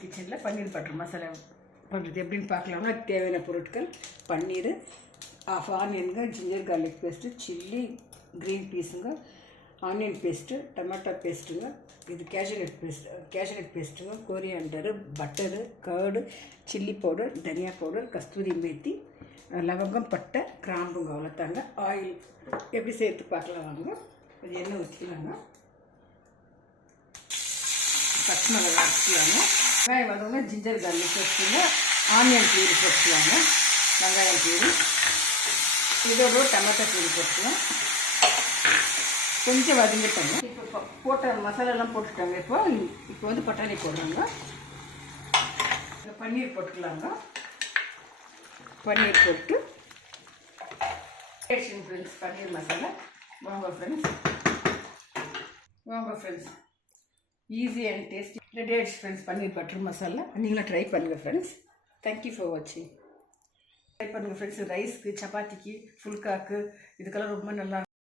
கிச்சனில் பன்னீர் பட்டர் மசாலா பண்ணுறது எப்படின்னு பார்க்கலாம்னா தேவையான பொருட்கள் பன்னீர், ஆஃப் ஆனியனுங்க, ginger garlic paste, chilli green பீஸுங்க, ஆனியன் பேஸ்ட்டு, டொமேட்டோ பேஸ்ட்டுங்க, இது கேஷ்யூநட் பேஸ்ட்டுங்க, coriander, butter, curd, chilli powder, தனியா பவுடர், கஸ்தூரி மேத்தி, லவங்கம், பட்டை, கிராம்புங்க. அவ்வளோத்தாங்க. ஆயில் எப்படி சேர்த்து பார்க்கலாம் வாங்க. கொஞ்சம் எண்ணெய் ஊற்றிக்கலாங்க. பச்சை மிளகா அரைச்சிக்கலாங்க. வெங்காயம் வதங்க ஜிஞ்சர் கார்லிக் பேஸ்ட்டுங்க, ஆனியன் பியூரி போட்டுக்கலாங்க, வெங்காயம் பியூரி, இதோட டொமேட்டோ பியூரி போட்டுக்கலாம். கொஞ்சம் வதங்கிட்டாங்க. இப்போ போட்ட மசாலாலாம் போட்டுட்டாங்க. இப்போ வந்து பட்டாணி போடுறாங்க. பன்னீர் போட்டுக்கலாங்க. பன்னீர் போட்டு ஃப்ரெண்ட்ஸ் பன்னீர் மசாலா வாங்க friends easy and tasty ready ஆகிடுச்சு ஃப்ரெண்ட்ஸ் பன்னீர் பட்டர் மசாலா. நீங்களும் ட்ரை பண்ணுங்கள் ஃப்ரெண்ட்ஸ். தேங்க்யூ ஃபார் வாட்சிங். ட்ரை பண்ணுங்கள் ஃப்ரெண்ட்ஸ். ரைஸ்க்கு, சப்பாத்திக்கு, ஃபுல்காக்கு இதுக்கெல்லாம் ரொம்ப நல்லா